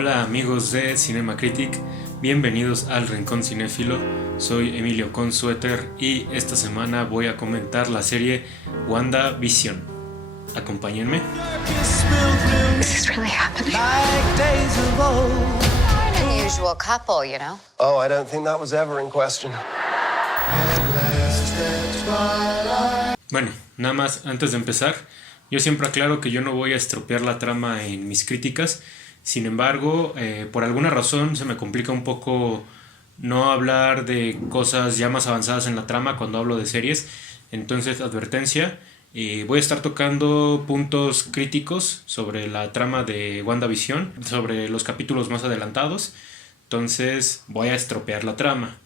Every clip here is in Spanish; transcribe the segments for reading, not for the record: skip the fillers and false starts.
Hola amigos de Cinema Critic, bienvenidos al Rincón Cinéfilo. Soy Emilio Consueter y esta semana voy a comentar la serie WandaVision. Acompáñenme. Is this really happening? An unusual couple, you know. Oh, I don't think that was ever in question. Bueno, nada más antes de empezar, yo siempre aclaro que yo no voy a estropear la trama en mis críticas. Sin embargo, por alguna razón se me complica un poco no hablar de cosas ya más avanzadas en la trama cuando hablo de series. Entonces, advertencia, voy a estar tocando puntos críticos sobre la trama de WandaVision, sobre los capítulos más adelantados. Entonces, voy a estropear la trama.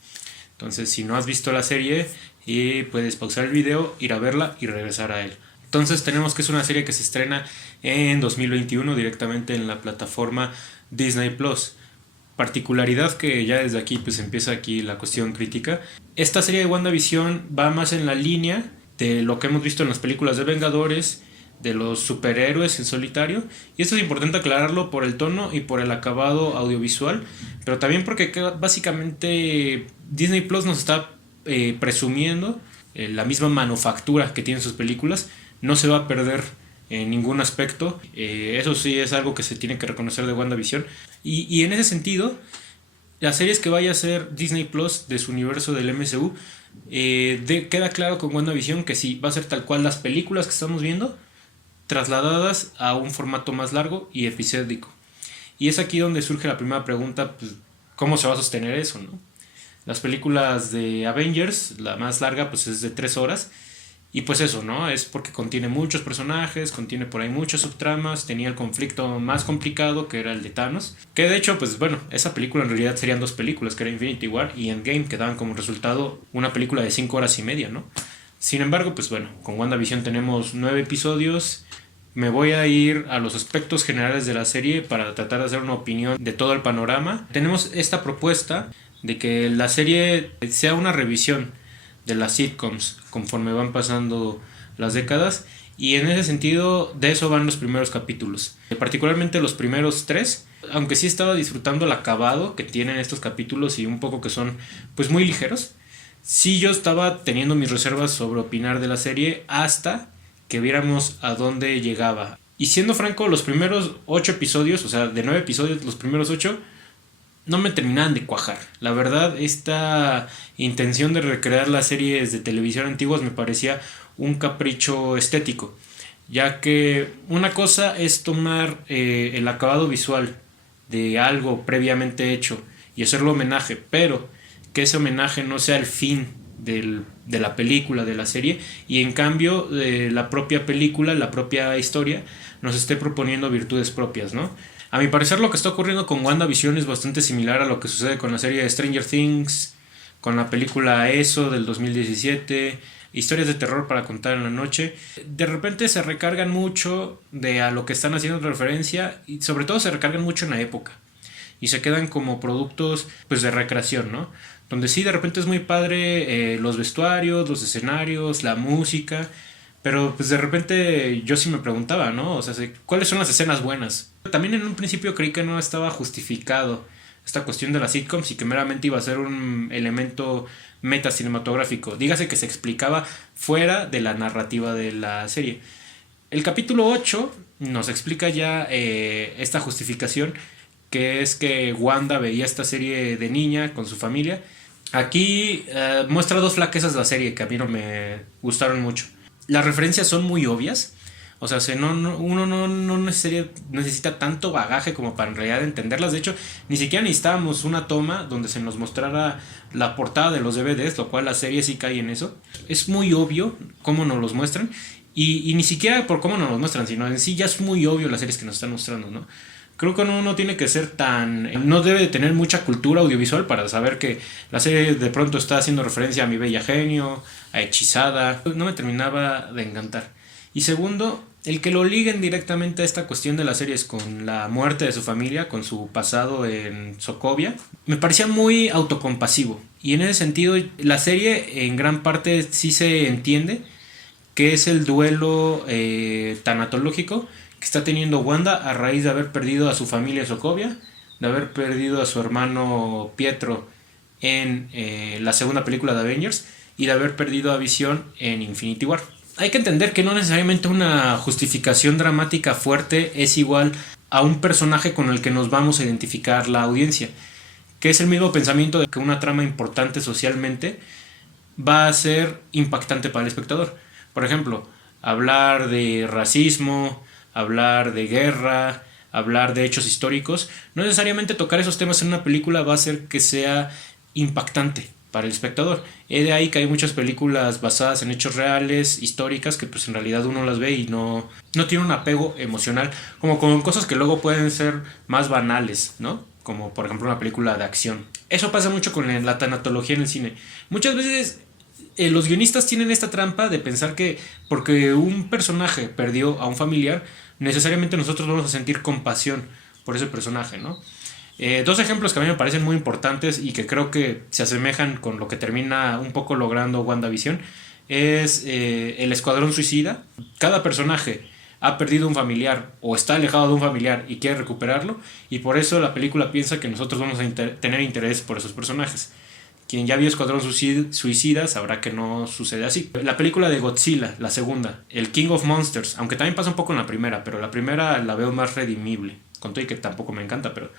Entonces, si no has visto la serie, puedes pausar el video, ir a verla y regresar a él. Entonces tenemos que es una serie que se estrena en 2021 directamente en la plataforma Disney Plus. Particularidad que ya desde aquí pues empieza aquí la cuestión crítica. Esta serie de WandaVision va más en la línea de lo que hemos visto en las películas de Vengadores, de los superhéroes en solitario. Y esto es importante aclararlo por el tono y por el acabado audiovisual, pero también porque básicamente Disney Plus nos está presumiendo la misma manufactura que tienen sus películas. No se va a perder en ningún aspecto. Eso sí es algo que se tiene que reconocer de WandaVision. Y en ese sentido, las series que vaya a hacer Disney Plus de su universo del MCU, queda claro con WandaVision que sí, va a ser tal cual las películas que estamos viendo, trasladadas a un formato más largo y episódico. Y es aquí donde surge la primera pregunta, pues, ¿cómo se va a sostener eso, no? Las películas de Avengers, la más larga, pues es de 3 horas. Y pues eso, ¿no? Es porque contiene muchos personajes, contiene por ahí muchas subtramas, tenía el conflicto más complicado que era el de Thanos. Que de hecho, pues bueno, esa película en realidad serían 2 películas, que era Infinity War y Endgame, que daban como resultado una película de 5 horas y media, ¿no? Sin embargo, pues bueno, con WandaVision tenemos 9 episodios. Me voy a ir a los aspectos generales de la serie para tratar de hacer una opinión de todo el panorama. Tenemos esta propuesta de que la serie sea una revisión de las sitcoms conforme van pasando las décadas, y en ese sentido de eso van los primeros capítulos, particularmente los primeros 3, aunque sí estaba disfrutando el acabado que tienen estos capítulos y un poco que son pues muy ligeros. Sí, yo estaba teniendo mis reservas sobre opinar de la serie hasta que viéramos a dónde llegaba, y siendo franco, los primeros 8 episodios, o sea, de 9 episodios, los primeros 8 no me terminaban de cuajar. La verdad, esta intención de recrear las series de televisión antiguas me parecía un capricho estético, ya que una cosa es tomar el acabado visual de algo previamente hecho y hacerlo homenaje, pero que ese homenaje no sea el fin de la película, de la serie, y en cambio la propia película, la propia historia nos esté proponiendo virtudes propias, ¿no? A mi parecer, lo que está ocurriendo con WandaVision es bastante similar a lo que sucede con la serie de Stranger Things, con la película ESO del 2017, historias de terror para contar en la noche. De repente se recargan mucho a lo que están haciendo referencia, y sobre todo se recargan mucho en la época y se quedan como productos pues de recreación, ¿no? Donde sí, de repente es muy padre los vestuarios, los escenarios, la música, pero pues de repente yo sí me preguntaba, ¿no? O sea, ¿cuáles son las escenas buenas? También en un principio creí que no estaba justificado esta cuestión de las sitcoms y que meramente iba a ser un elemento metacinematográfico. Dígase que se explicaba fuera de la narrativa de la serie. El capítulo 8 nos explica ya esta justificación, que es que Wanda veía esta serie de niña con su familia. Aquí muestra 2 flaquezas de la serie que a mí no me gustaron mucho. Las referencias son muy obvias. O sea, uno no necesita tanto bagaje como para en realidad entenderlas. De hecho, ni siquiera necesitábamos una toma donde se nos mostrara la portada de los DVDs, lo cual la serie sí cae en eso. Es muy obvio cómo nos los muestran. Y ni siquiera por cómo nos los muestran, sino en sí ya es muy obvio las series que nos están mostrando, ¿no? Creo que uno no tiene que ser no debe de tener mucha cultura audiovisual para saber que la serie de pronto está haciendo referencia a Mi Bella Genio, a Hechizada. No me terminaba de encantar. Y segundo, el que lo liguen directamente a esta cuestión de las series con la muerte de su familia, con su pasado en Sokovia, me parecía muy autocompasivo. Y en ese sentido, la serie en gran parte sí se entiende que es el duelo tanatológico que está teniendo Wanda a raíz de haber perdido a su familia en Sokovia, de haber perdido a su hermano Pietro en la segunda película de Avengers y de haber perdido a Visión en Infinity War. Hay que entender que no necesariamente una justificación dramática fuerte es igual a un personaje con el que nos vamos a identificar la audiencia, que es el mismo pensamiento de que una trama importante socialmente va a ser impactante para el espectador. Por ejemplo, hablar de racismo, hablar de guerra, hablar de hechos históricos, no necesariamente tocar esos temas en una película va a hacer que sea impactante para el espectador. Es de ahí que hay muchas películas basadas en hechos reales, históricas, que pues en realidad uno las ve y no tiene un apego emocional, como con cosas que luego pueden ser más banales, ¿no? Como por ejemplo una película de acción. Eso pasa mucho con la tanatología en el cine. Muchas veces los guionistas tienen esta trampa de pensar que porque un personaje perdió a un familiar, necesariamente nosotros vamos a sentir compasión por ese personaje, ¿no? Dos ejemplos que a mí me parecen muy importantes y que creo que se asemejan con lo que termina un poco logrando WandaVision es el Escuadrón Suicida. Cada personaje ha perdido un familiar o está alejado de un familiar y quiere recuperarlo, y por eso la película piensa que nosotros vamos a tener interés por esos personajes. Quien ya vio Escuadrón Suicida sabrá que no sucede así. La película de Godzilla, la segunda, el King of Monsters, aunque también pasa un poco en la primera, pero la primera la veo más redimible, con todo y que tampoco me encanta, pero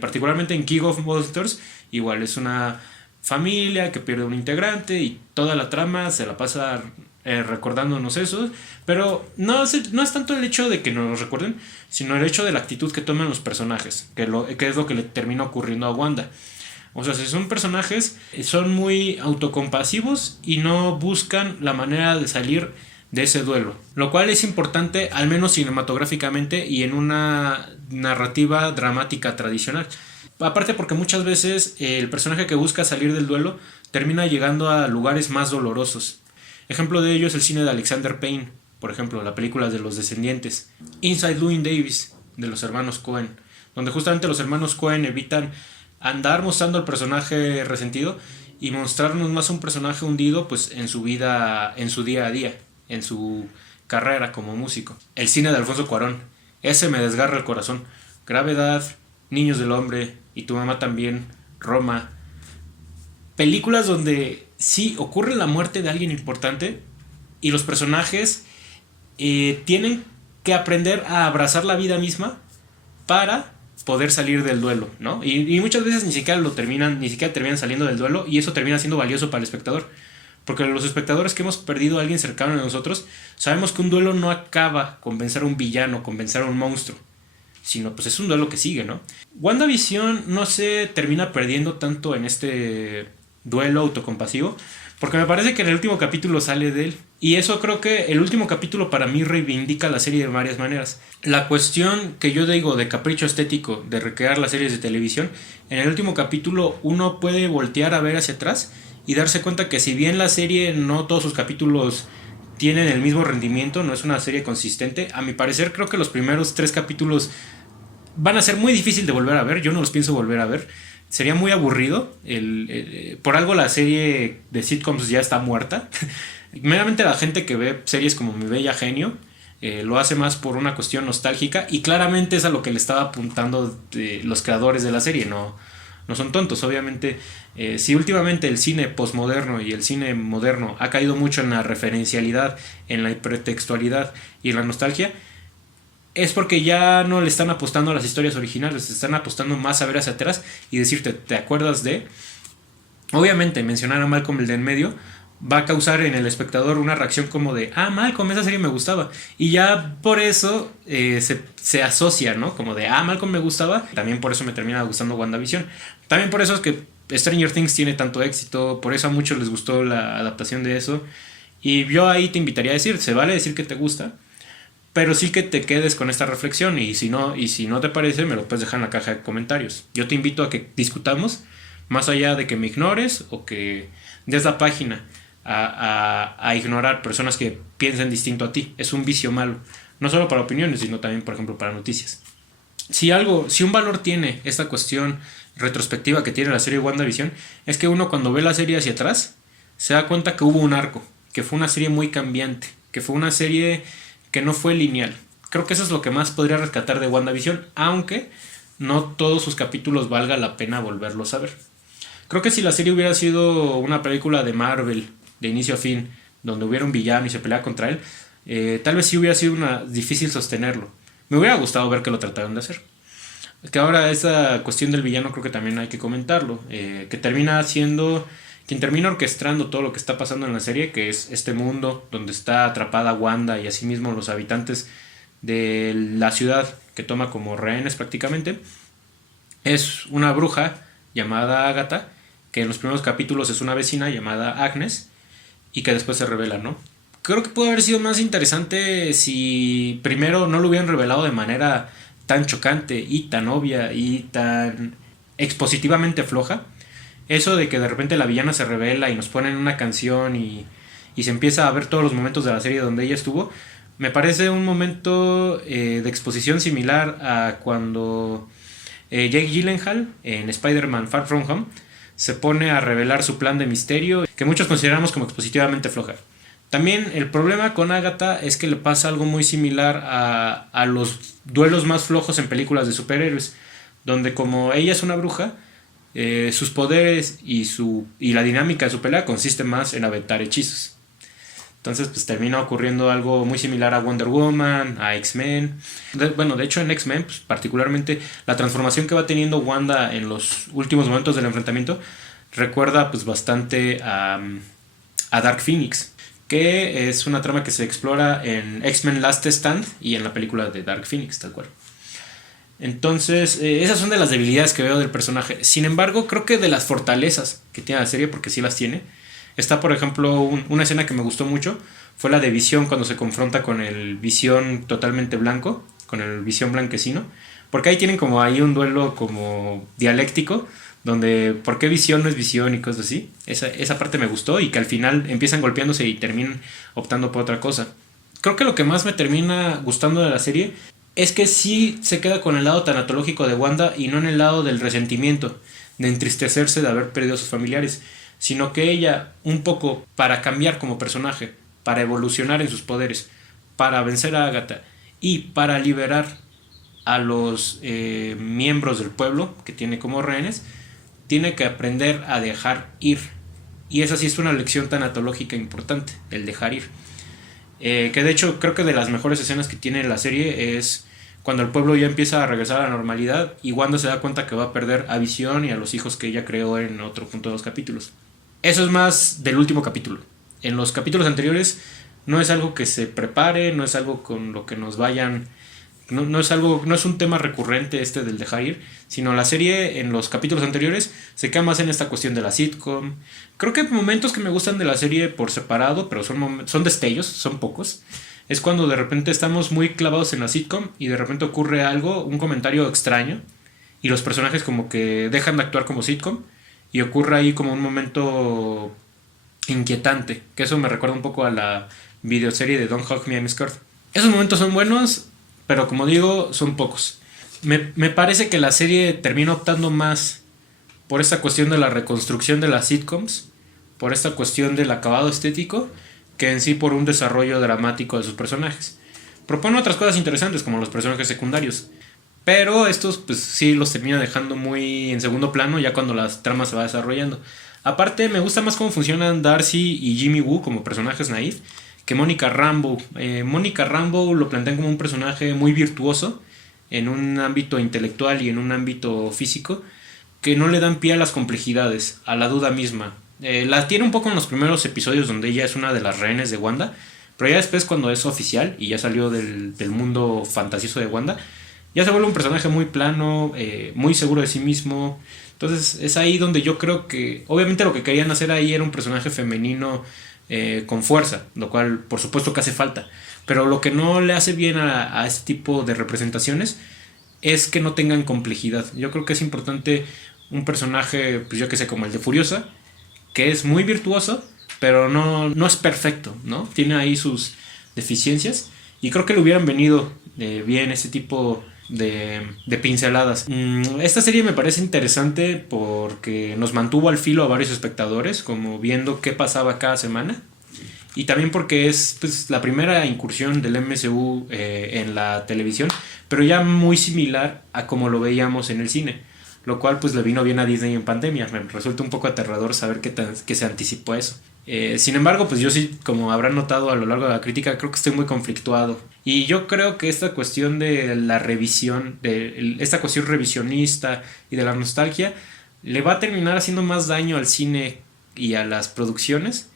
particularmente en King of Monsters, igual es una familia que pierde un integrante y toda la trama se la pasa recordándonos eso, pero no es tanto el hecho de que nos recuerden, sino el hecho de la actitud que toman los personajes, que es lo que le termina ocurriendo a Wanda. O sea, si son personajes, son muy autocompasivos y no buscan la manera de salir de ese duelo, lo cual es importante al menos cinematográficamente y en una narrativa dramática tradicional. Aparte porque muchas veces el personaje que busca salir del duelo termina llegando a lugares más dolorosos. Ejemplo de ello es el cine de Alexander Payne, por ejemplo, la película de Los Descendientes, Inside Llewyn Davis, de los hermanos Coen, donde justamente los hermanos Coen evitan andar mostrando al personaje resentido y mostrarnos más un personaje hundido pues en su vida, en su día a día, en su carrera como músico. El cine de Alfonso Cuarón, ese me desgarra el corazón. Gravedad, Niños del Hombre y Tu mamá también, Roma. Películas donde sí ocurre la muerte de alguien importante y los personajes tienen que aprender a abrazar la vida misma para poder salir del duelo, ¿no? Y muchas veces ni siquiera terminan saliendo del duelo, y eso termina siendo valioso para el espectador. Porque los espectadores que hemos perdido a alguien cercano a nosotros, sabemos que un duelo no acaba con vencer a un villano, con vencer a un monstruo, sino pues es un duelo que sigue, ¿no? WandaVision no se termina perdiendo tanto en este duelo autocompasivo, porque me parece que en el último capítulo sale de él. Y eso creo que el último capítulo para mí reivindica la serie de varias maneras. La cuestión que yo digo de capricho estético de recrear las series de televisión, en el último capítulo uno puede voltear a ver hacia atrás y darse cuenta que si bien la serie no todos sus capítulos tienen el mismo rendimiento, no es una serie consistente, a mi parecer creo que los primeros 3 capítulos van a ser muy difícil de volver a ver. Yo no los pienso volver a ver. Sería muy aburrido. Por algo la serie de sitcoms ya está muerta. Meramente la gente que ve series como Mi Bella Genio lo hace más por una cuestión nostálgica, y claramente es a lo que le estaba apuntando los creadores de la serie. No son tontos, obviamente. Si últimamente el cine postmoderno y el cine moderno ha caído mucho en la referencialidad, en la hipertextualidad y en la nostalgia, es porque ya no le están apostando a las historias originales, se están apostando más a ver hacia atrás y decirte, ¿te acuerdas de? Obviamente mencionar a Malcolm el de en medio va a causar en el espectador una reacción como de, Malcolm, esa serie me gustaba, y ya por eso se asocia, ¿no? Como de, Malcolm me gustaba, también por eso me termina gustando WandaVision. También por eso es que Stranger Things tiene tanto éxito, por eso a muchos les gustó la adaptación de eso. Y yo ahí te invitaría a decir, se vale decir que te gusta, pero sí que te quedes con esta reflexión, y si no te parece, me lo puedes dejar en la caja de comentarios. Yo te invito a que discutamos, más allá de que me ignores o que des la página a ignorar personas que piensen distinto a ti. Es un vicio malo, no solo para opiniones, sino también, por ejemplo, para noticias. Si un valor tiene esta cuestión retrospectiva que tiene la serie WandaVision, es que uno, cuando ve la serie hacia atrás, se da cuenta que hubo un arco, que fue una serie muy cambiante, que fue una serie que no fue lineal. Creo que eso es lo que más podría rescatar de WandaVision, aunque no todos sus capítulos valga la pena volverlos a ver. Creo que si la serie hubiera sido una película de Marvel, de inicio a fin, donde hubiera un villano y se pelea contra él, tal vez sí hubiera sido difícil sostenerlo. Me hubiera gustado ver que lo trataron de hacer. Que ahora esa cuestión del villano creo que también hay que comentarlo. Que termina siendo quien termina orquestando todo lo que está pasando en la serie, que es este mundo donde está atrapada Wanda y asimismo los habitantes de la ciudad que toma como rehenes prácticamente. Es una bruja llamada Agatha, que en los primeros capítulos es una vecina llamada Agnes y que después se revela, ¿no? Creo que pudo haber sido más interesante si primero no lo hubieran revelado de manera tan chocante y tan obvia y tan expositivamente floja. Eso de que de repente la villana se revela y nos ponen una canción y se empieza a ver todos los momentos de la serie donde ella estuvo, me parece un momento de exposición similar a cuando Jake Gyllenhaal en Spider-Man Far From Home se pone a revelar su plan de misterio, que muchos consideramos como expositivamente floja. También el problema con Agatha es que le pasa algo muy similar a los duelos más flojos en películas de superhéroes, donde como ella es una bruja, sus poderes y la dinámica de su pelea consiste más en aventar hechizos. Entonces pues termina ocurriendo algo muy similar a Wonder Woman, a X-Men. De hecho en X-Men pues, particularmente la transformación que va teniendo Wanda en los últimos momentos del enfrentamiento recuerda pues bastante a Dark Phoenix, que es una trama que se explora en X-Men Last Stand y en la película de Dark Phoenix, tal cual. Entonces, esas son de las debilidades que veo del personaje. Sin embargo, creo que de las fortalezas que tiene la serie, porque sí las tiene, está, por ejemplo, una escena que me gustó mucho, fue la de Visión cuando se confronta con el Visión totalmente blanco, con el Visión blanquecino, porque ahí tienen como ahí un duelo como dialéctico, donde por qué Visión no es Visión y cosas así. Esa parte me gustó y que al final empiezan golpeándose y terminan optando por otra cosa. Creo que lo que más me termina gustando de la serie es que sí se queda con el lado tanatológico de Wanda y no en el lado del resentimiento, de entristecerse de haber perdido a sus familiares, sino que ella, un poco para cambiar como personaje, para evolucionar en sus poderes, para vencer a Agatha y para liberar a los miembros del pueblo que tiene como rehenes, tiene que aprender a dejar ir. Y esa sí es una lección tanatológica importante, el dejar ir. Que de hecho creo que de las mejores escenas que tiene la serie es cuando el pueblo ya empieza a regresar a la normalidad y Wanda se da cuenta que va a perder a Visión y a los hijos que ella creó en otro punto de los capítulos. Eso es más del último capítulo. En los capítulos anteriores no es algo que se prepare, no es algo con lo que nos vayan... No es un tema recurrente este del dejar ir, sino la serie en los capítulos anteriores se queda más en esta cuestión de la sitcom. Creo que momentos que me gustan de la serie por separado, pero son destellos, son pocos. Es cuando de repente estamos muy clavados en la sitcom y de repente ocurre algo, un comentario extraño, y los personajes como que dejan de actuar como sitcom y ocurre ahí como un momento inquietante, que eso me recuerda un poco a la videoserie de Don't Hug Me, I'm Scared. Esos momentos son buenos, pero como digo, son pocos. Me parece que la serie termina optando más por esta cuestión de la reconstrucción de las sitcoms, por esta cuestión del acabado estético, que en sí por un desarrollo dramático de sus personajes. Propone otras cosas interesantes como los personajes secundarios, pero estos pues sí los termina dejando muy en segundo plano ya cuando la trama se va desarrollando. Aparte me gusta más cómo funcionan Darcy y Jimmy Woo como personajes naif que Monica Rambeau. Monica Rambeau lo plantean como un personaje muy virtuoso en un ámbito intelectual y en un ámbito físico, que no le dan pie a las complejidades, a la duda misma. La tiene un poco en los primeros episodios donde ella es una de las rehenes de Wanda, pero ya después cuando es oficial y ya salió del mundo fantasioso de Wanda, ya se vuelve un personaje muy plano, muy seguro de sí mismo. Entonces es ahí donde yo creo que obviamente lo que querían hacer ahí era un personaje femenino con fuerza, lo cual por supuesto que hace falta, pero lo que no le hace bien a este tipo de representaciones es que no tengan complejidad. Yo creo que es importante un personaje, pues yo que sé, como el de Furiosa, que es muy virtuoso, pero no es perfecto, ¿no? Tiene ahí sus deficiencias y creo que le hubieran venido bien ese tipo de pinceladas. Esta serie me parece interesante porque nos mantuvo al filo a varios espectadores, como viendo qué pasaba cada semana, y también porque es pues, la primera incursión del MCU en la televisión, pero ya muy similar a como lo veíamos en el cine, lo cual pues le vino bien a Disney en pandemia. Me resulta un poco aterrador saber que se anticipó a eso. Sin embargo, pues yo sí, como habrán notado a lo largo de la crítica, creo que estoy muy conflictuado. Y yo creo que esta cuestión de la revisión, esta cuestión revisionista y de la nostalgia, le va a terminar haciendo más daño al cine y a las producciones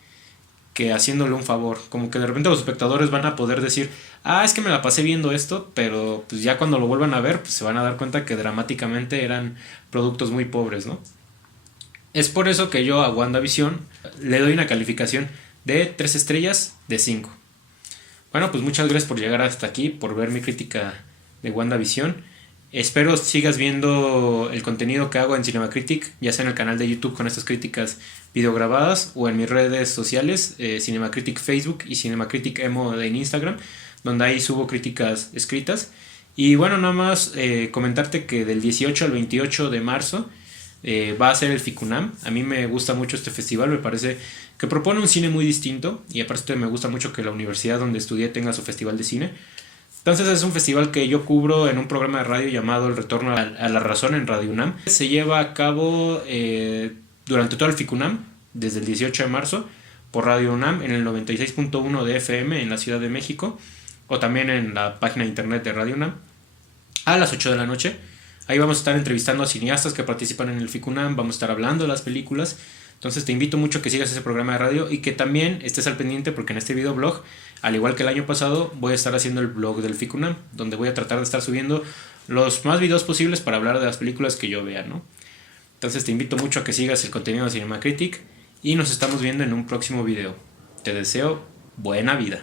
que haciéndole un favor. Como que de repente los espectadores van a poder decir, es que me la pasé viendo esto, pero pues ya cuando lo vuelvan a ver, pues se van a dar cuenta que dramáticamente eran productos muy pobres, ¿no? Es por eso que yo a WandaVision le doy una calificación de 3 estrellas de 5. Bueno, pues muchas gracias por llegar hasta aquí, por ver mi crítica de WandaVision. Espero sigas viendo el contenido que hago en Cinemacritic, ya sea en el canal de YouTube con estas críticas videograbadas o en mis redes sociales, Cinemacritic Facebook y Cinemacritic Emo en Instagram, donde ahí subo críticas escritas. Y bueno, nada más comentarte que del 18 al 28 de marzo va a ser el FICUNAM. A mí me gusta mucho este festival, me parece que propone un cine muy distinto y aparte me gusta mucho que la universidad donde estudié tenga su festival de cine. Entonces es un festival que yo cubro en un programa de radio llamado El Retorno a la Razón en Radio UNAM. Se lleva a cabo durante todo el FICUNAM, desde el 18 de marzo, por Radio UNAM en el 96.1 de FM en la Ciudad de México, o también en la página de internet de Radio UNAM, a las 8 de la noche. Ahí vamos a estar entrevistando a cineastas que participan en el FICUNAM, vamos a estar hablando de las películas. Entonces te invito mucho a que sigas ese programa de radio y que también estés al pendiente porque en este videoblog, al igual que el año pasado, voy a estar haciendo el blog del FICUNAM, donde voy a tratar de estar subiendo los más videos posibles para hablar de las películas que yo vea, ¿no? Entonces te invito mucho a que sigas el contenido de Cinemacritic y nos estamos viendo en un próximo video. Te deseo buena vida.